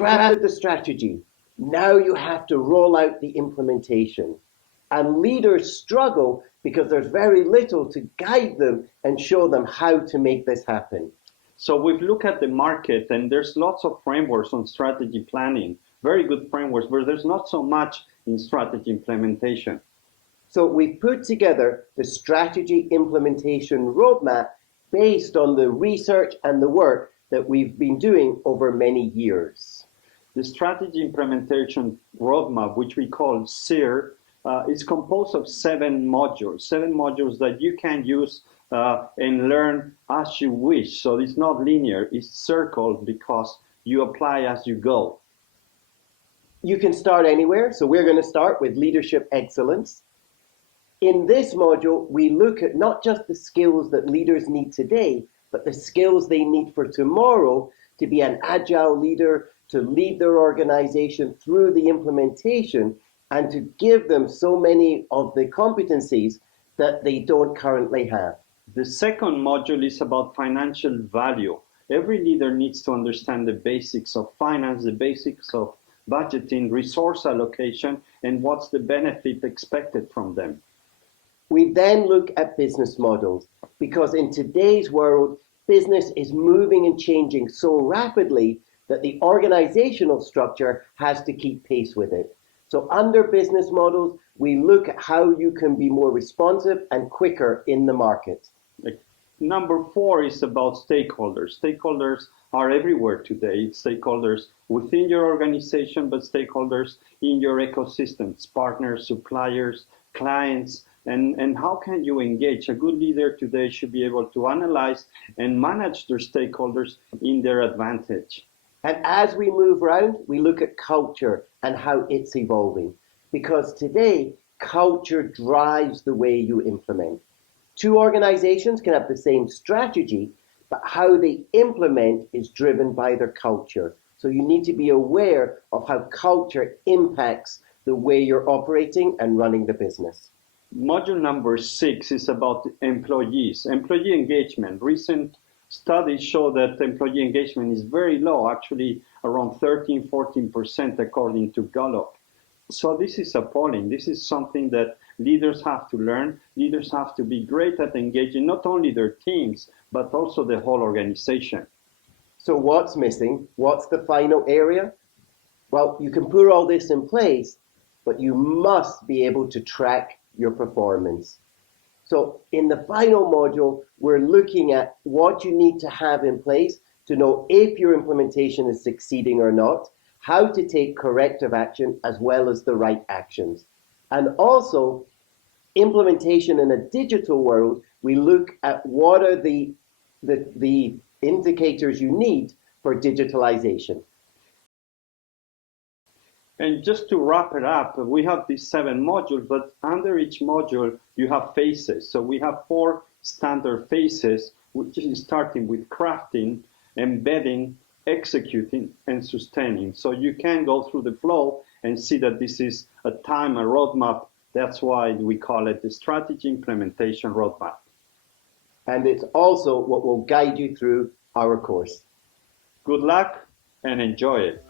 crafted the strategy. Now you have to roll out the implementation. And leaders struggle because there's very little to guide them and show them how to make this happen. So we've looked at the market, and there's lots of frameworks on strategy planning, very good frameworks, but there's not so much in strategy implementation. So we've put together the strategy implementation roadmap based on the research and the work that we've been doing over many years. The strategy implementation roadmap, which we call SIR, is composed of 7 modules that you can use and learn as you wish. So it's not linear, it's circled because you apply as you go. You can start anywhere, so we're going to start with leadership excellence. In this module, we look at not just the skills that leaders need today, but the skills they need for tomorrow to be an agile leader, to lead their organization through the implementation, and to give them so many of the competencies that they don't currently have. The second module is about financial value. Every leader needs to understand the basics of finance, the basics of budgeting, resource allocation, and what's the benefit expected from them. We then look at business models, because in today's world, business is moving and changing so rapidly that the organizational structure has to keep pace with it. So under business models, we look at how you can be more responsive and quicker in the market. Number 4 is about stakeholders. Stakeholders are everywhere today. Stakeholders within your organization, but stakeholders in your ecosystems, partners, suppliers, clients, and how can you engage? A good leader today should be able to analyze and manage their stakeholders in their advantage. And as we move around, we look at culture and how it's evolving. Because today, culture drives the way you implement. 2 organizations can have the same strategy, but how they implement is driven by their culture. So you need to be aware of how culture impacts the way you're operating and running the business. Module number 6 is about employees, employee engagement. Recent studies show that employee engagement is very low, actually around 13-14% according to Gallup. So this is appalling. This is something that leaders have to learn. Leaders have to be great at engaging not only their teams, but also the whole organization. So what's missing? What's the final area? Well, you can put all this in place, but you must be able to track your performance. So in the final module, we're looking at what you need to have in place to know if your implementation is succeeding or not, how to take corrective action as well as the right actions. And also, implementation in a digital world, we look at what are the indicators you need for digitalization. And just to wrap it up, we have these 7 modules, but under each module, you have phases. So we have 4 standard phases, which is starting with crafting, embedding, executing, and sustaining. So you can go through the flow and see that this is a roadmap. That's why we call it the strategy implementation roadmap. And it's also what will guide you through our course. Good luck and enjoy it.